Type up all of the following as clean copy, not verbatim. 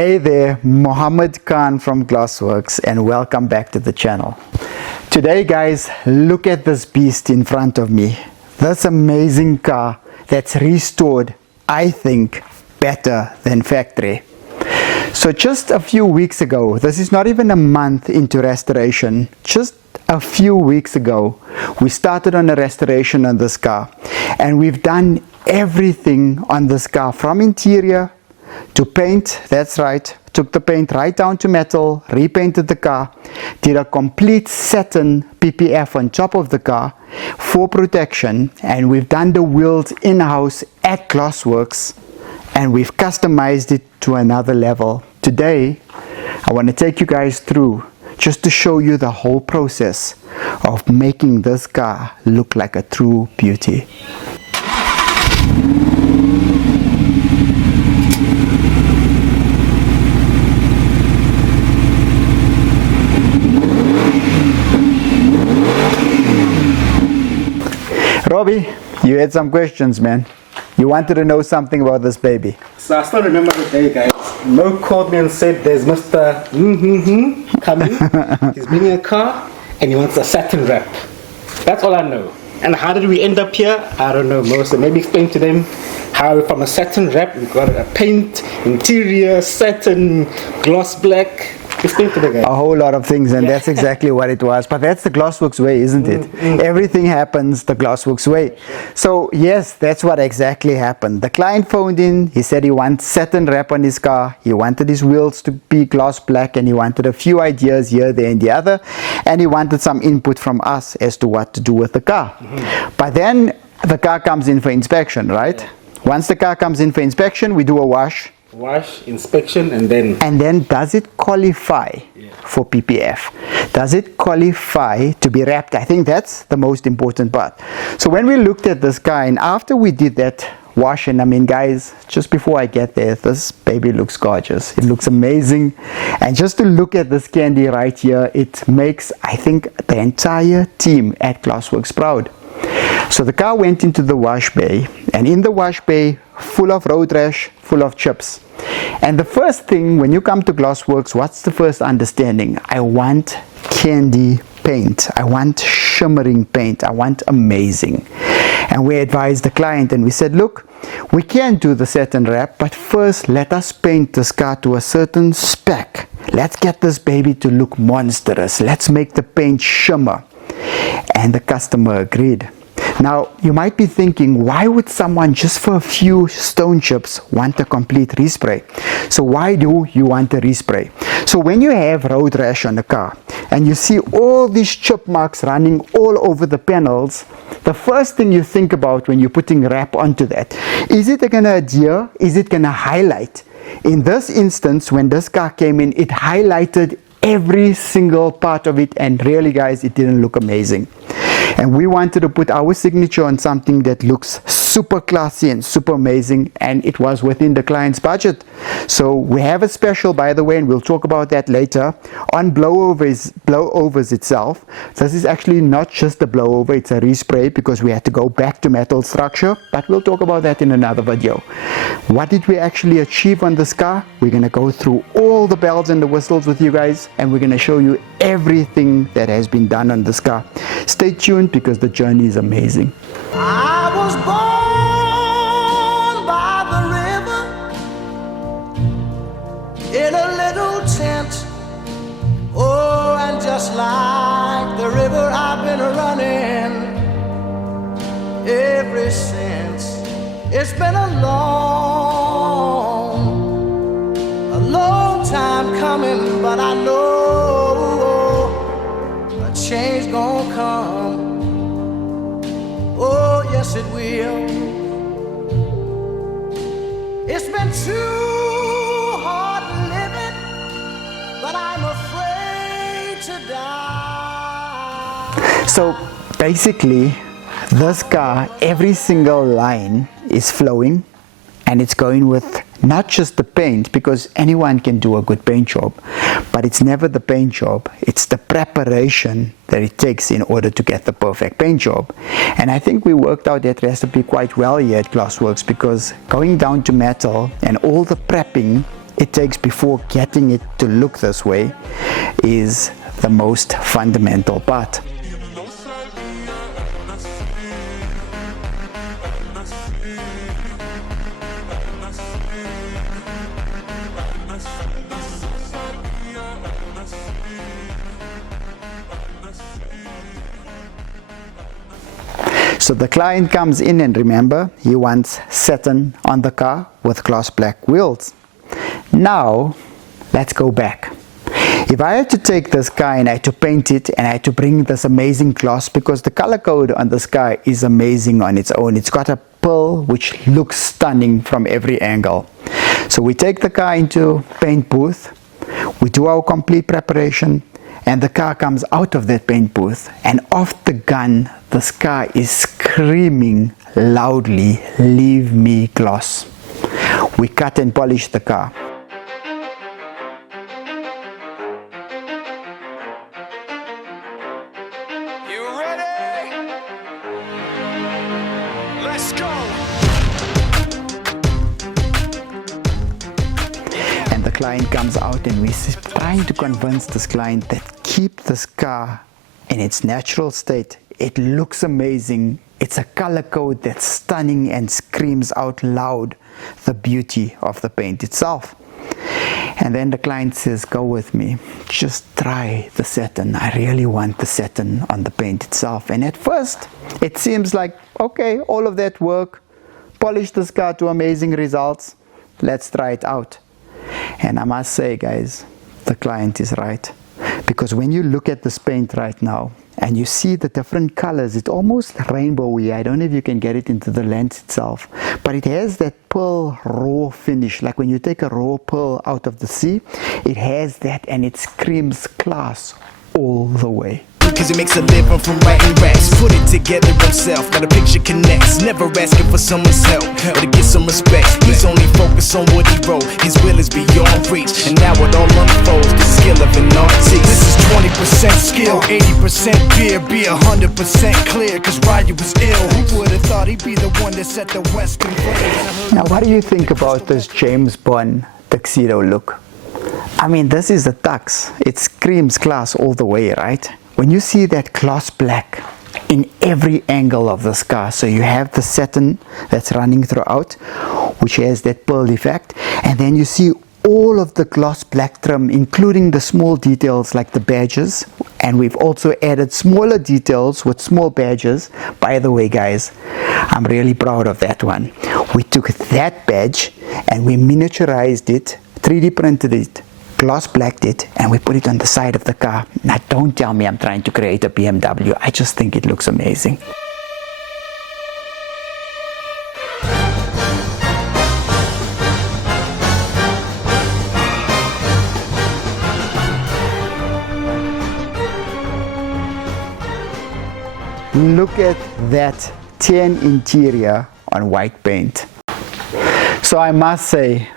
Hey there, Mohammed Khan from Glassworks, and welcome back to the channel. Today guys, look at this beast in front of me. This amazing car that's restored, I think, better than factory. So just a few weeks ago, this is not even a month into restoration, just a few weeks ago, we started on a restoration on this car, and we've done everything on this car from interior to paint. That's right, took the paint right down to metal, repainted the car, did a complete satin PPF on top of the car for protection, and we've done the wheels in-house at Glassworks, and we've customized it to another level. Today I want to take you guys through just to show you the whole process of making this car look like a true beauty. Robbie, you had some questions, man. You wanted to know something about this baby. So I still remember the day, guys. Mo called me and said there's Mr. coming. He's bringing a car and he wants a satin wrap. That's all I know. And how did we end up here? I don't know, Mo. So maybe explain to them how from a satin wrap we got a paint, interior, satin, gloss black. Explain to the guys. A whole lot of things, and that's exactly what it was. But that's the Glassworks way, isn't it? Everything happens the Glassworks way. So yes, that's what exactly happened. The client phoned in, he said he wants satin wrap on his car, he wanted his wheels to be gloss black, and he wanted a few ideas here, there and the other, and he wanted some input from us as to what to do with the car. But then the car comes in for inspection, right? Once the car comes in for inspection, we do a wash, inspection, and then does it qualify for PPF? Does it qualify to be wrapped? I think that's the most important part. So when we looked at this car, and after we did that wash, and I mean guys, just before I get there, this baby looks gorgeous. It looks amazing, and just to look at this candy right here, it makes, I think, the entire team at Glassworks proud. So the car went into the wash bay, and in the wash bay, full of road rash, full of chips. And the first thing, when you come to Glassworks, what's the first understanding? I want candy paint. I want shimmering paint. I want amazing. And we advised the client and we said, look, we can do the satin wrap, but first let us paint this car to a certain spec. Let's get this baby to look monstrous. Let's make the paint shimmer. And the customer agreed. Now, you might be thinking, why would someone just for a few stone chips want a complete respray? So why do you want a respray? So when you have road rash on the car and you see all these chip marks running all over the panels, the first thing you think about when you're putting wrap onto that, is it going to adhere? Is it going to highlight? In this instance, when this car came in, it highlighted every single part of it, and really guys, it didn't look amazing. And we wanted to put our signature on something that looks super classy and super amazing, and it was within the client's budget. So we have a special, by the way, and we'll talk about that later, on blowovers itself. This is actually not just a blowover, it's a respray, because we had to go back to metal structure, but we'll talk about that in another video. What did we actually achieve on this car? We're going to go through all the bells and the whistles with you guys, and we're going to show you everything that has been done on this car. Stay tuned because the journey is amazing. I was born by the river in a little tent. Oh, and just like the river I've been running ever since. It's been a long time coming, but I know a change gonna come. Oh, yes it will. It's been too hard living, but I'm afraid to die. So basically, this car, every single line is flowing, and it's going with not just the paint, because anyone can do a good paint job, but it's never the paint job, it's the preparation that it takes in order to get the perfect paint job. And I think we worked out that recipe quite well here at Glassworks, because going down to metal and all the prepping it takes before getting it to look this way is the most fundamental part. So the client comes in, and remember, he wants satin on the car with gloss black wheels. Now, let's go back. If I had to take this car and I had to paint it and I had to bring this amazing gloss, because the color code on this car is amazing on its own. It's got a pearl which looks stunning from every angle. So we take the car into paint booth, we do our complete preparation, and the car comes out of that paint booth, and off the gun, this car is screaming loudly, "Leave me gloss." We cut and polish the car. You ready? Let's go. And the client comes out, and we're trying to convince this client that keep this car in its natural state. It looks amazing. It's a color code that's stunning and screams out loud the beauty of the paint itself. And then the client says, "Go with me, just try the satin. I really want the satin on the paint itself." And at first it seems like, okay, all of that work, polish this car to amazing results, let's try it out. And I must say, guys, the client is right, because when you look at this paint right now and you see the different colors, it's almost rainbowy. I don't know if you can get it into the lens itself, but it has that pearl raw finish, like when you take a raw pearl out of the sea. It has that, and it screams class all the way. Cause he makes a living from writing raps, put it together himself, now the picture connects. Never asking for someone's help, or to get some respect. He's only focused on what he wrote, his will is beyond reach. And now it all unfolds, the skill of an artist. This is 20% skill, 80% fear, be 100% clear, cause Ryu was ill. Who would've thought he'd be the one that set the Western flag? Now, what do you think about this James Bond tuxedo look? I mean, this is a tux. It screams class all the way, right? When you see that gloss black in every angle of this car, so you have the satin that's running throughout, which has that pearl effect, and then you see all of the gloss black trim, including the small details like the badges, and we've also added smaller details with small badges. By the way, guys, I'm really proud of that one. We took that badge and we miniaturized it, 3D printed it, gloss blacked it, and we put it on the side of the car. Now don't tell me I'm trying to create a BMW. I just think it looks amazing. Look at that tan interior on white paint. So I must say,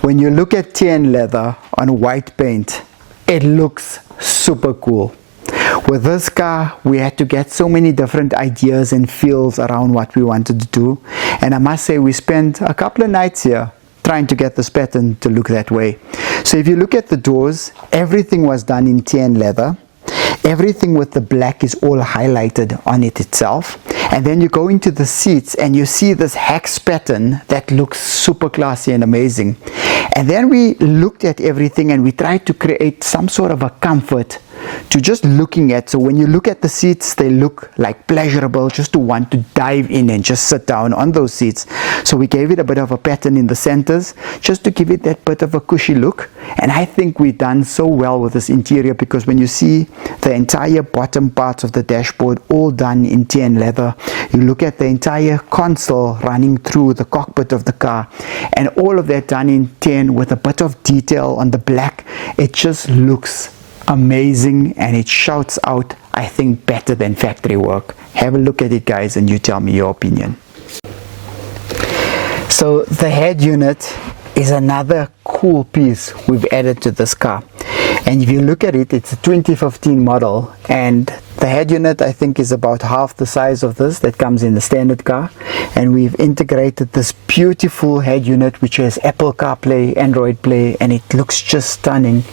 when you look at tan leather on white paint, it looks super cool. With this car, we had to get so many different ideas and feels around what we wanted to do. And I must say, we spent a couple of nights here trying to get this pattern to look that way. So if you look at the doors, everything was done in tan leather. Everything with the black is all highlighted on it itself. And then you go into the seats and you see this hex pattern that looks super classy and amazing. And then we looked at everything and we tried to create some sort of a comfort to just looking at. So when you look at the seats, they look like pleasurable, just to want to dive in and just sit down on those seats. So we gave it a bit of a pattern in the centers just to give it that bit of a cushy look. And I think we've done so well with this interior, because when you see the entire bottom parts of the dashboard all done in tan leather, you look at the entire console running through the cockpit of the car, and all of that done in tan with a bit of detail on the black, it just looks amazing, and it shouts out, I think, better than factory work. Have a look at it, guys, and you tell me your opinion. So the head unit is another cool piece we've added to this car, and if you look at it, it's a 2015 model, and The head unit I think is about half the size of this that comes in the standard car, and we've integrated this beautiful head unit which has Apple CarPlay, Android Play, and it looks just stunning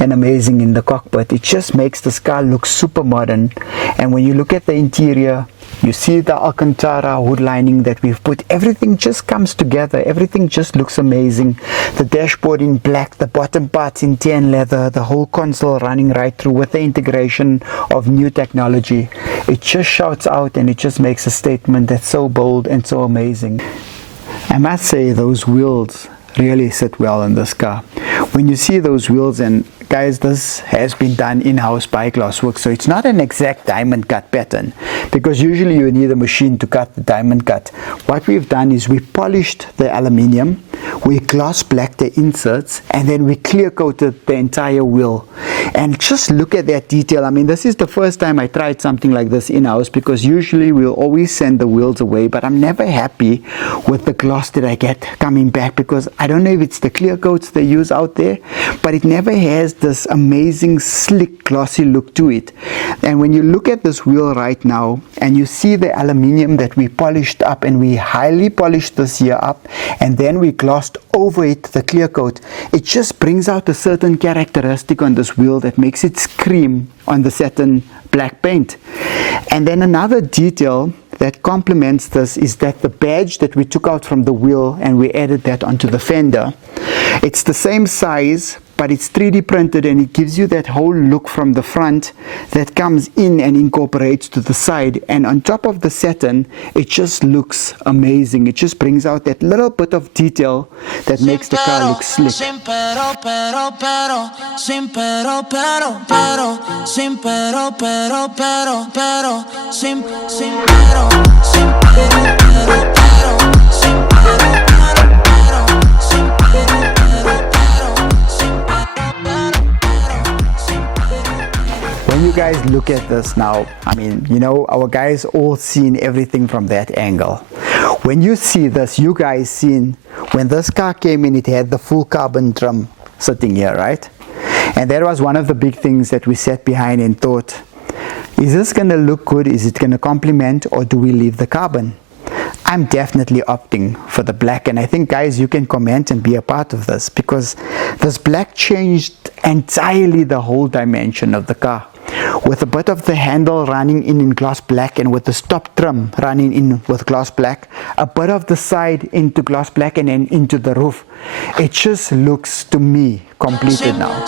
and amazing in the cockpit. It just makes this car look super modern. And when you look at the interior, you see the Alcantara hood lining that we've put. Everything just comes together. Everything just looks amazing. The dashboard in black, the bottom parts in tan leather, the whole console running right through with the integration of new technology. It just shouts out and it just makes a statement that's so bold and so amazing. I must say those wheels really sit well in this car. When you see those wheels, and guys, this has been done in-house by Glassworks, so it's not an exact diamond cut pattern, because usually you need a machine to cut the diamond cut. What we've done is we polished the aluminium, we gloss blacked the inserts, and then we clear coated the entire wheel. And just look at that detail. I mean, this is the first time I tried something like this in-house, because usually we'll always send the wheels away, but I'm never happy with the gloss that I get coming back, because I don't know if it's the clear coats they use out there, but it never has this amazing slick glossy look to it. And when you look at this wheel right now and you see the aluminium that we polished up, and we highly polished this here up, and then we glossed over it the clear coat, it just brings out a certain characteristic on this wheel that makes it scream on the satin black paint. And then another detail that complements this is that the badge that we took out from the wheel and we added that onto the fender, it's the same size, but it's 3D printed, and it gives you that whole look from the front that comes in and incorporates to the side. And on top of the satin, it just looks amazing. It just brings out that little bit of detail that makes the car look slick. When you guys look at this now, I mean, you know, our guys all seen everything from that angle. When you see this, you guys seen when this car came in, it had the full carbon trim sitting here, right? And that was one of the big things that we sat behind and thought, is this going to look good? Is it going to complement, or do we leave the carbon? I'm definitely opting for the black, and I think, guys, you can comment and be a part of this, because this black changed entirely the whole dimension of the car. With a bit of the handle running in gloss black, and with the stop trim running in with gloss black, a bit of the side into gloss black, and then into the roof, it just looks, to me, completed now.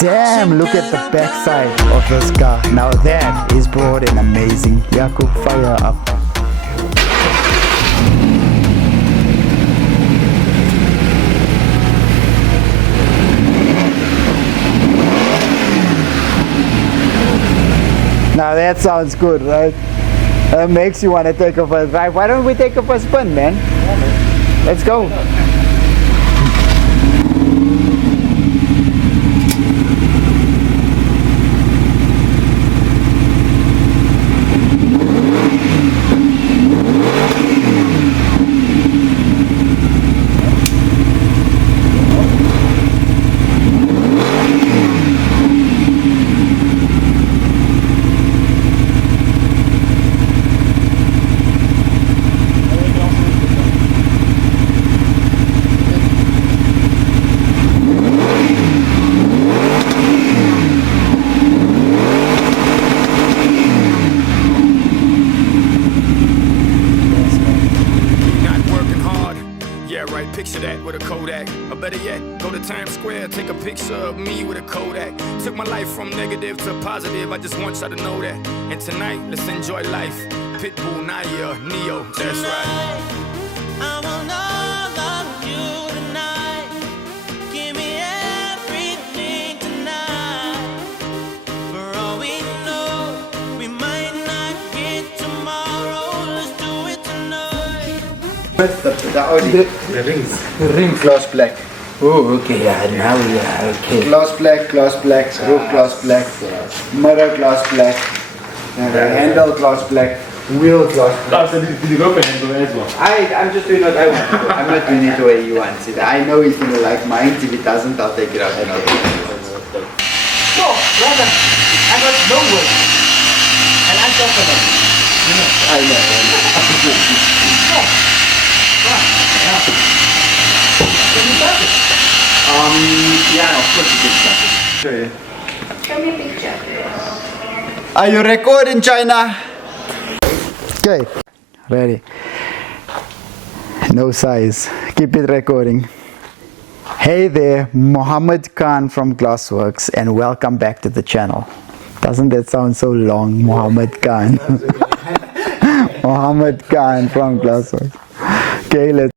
Damn, look at the back side of this car. Now that is broad and amazing. Yaku, fire up. Now that sounds good, right? That makes you want to take off a drive. Why don't we take off a spin, man? Yeah, man. Let's go. Picture that with a Kodak, or better yet, go to Times Square, take a picture of me with a Kodak. Took my life from negative to positive, I just want y'all to know that. And tonight, let's enjoy life. Pitbull, Naya, Neo, that's right. I want all of you tonight. Give me everything tonight. For all we know, we might not get tomorrow. Let's do it tonight. The Audi. The rings. The ring gloss black. Oh, okay, now okay. Gloss black, roof gloss black, mirror gloss black, handle gloss black, wheel gloss black. So did you go for handle as well? I'm just doing what I want to do. I'm not doing it the way he wants it. I know he's going to like mine. If he doesn't, I'll take it out and I'll take it out. No, brother, I got no words. And I'm confident. I know. Yeah, of course you can start it. Show you. Show me a picture. Are you recording, China? Okay, ready. No size. Keep it recording. Hey there, Muhammad Khan from Glassworks, and welcome back to the channel. Doesn't that sound so long, Muhammad Khan? Muhammad Khan from Glassworks. Okay, let's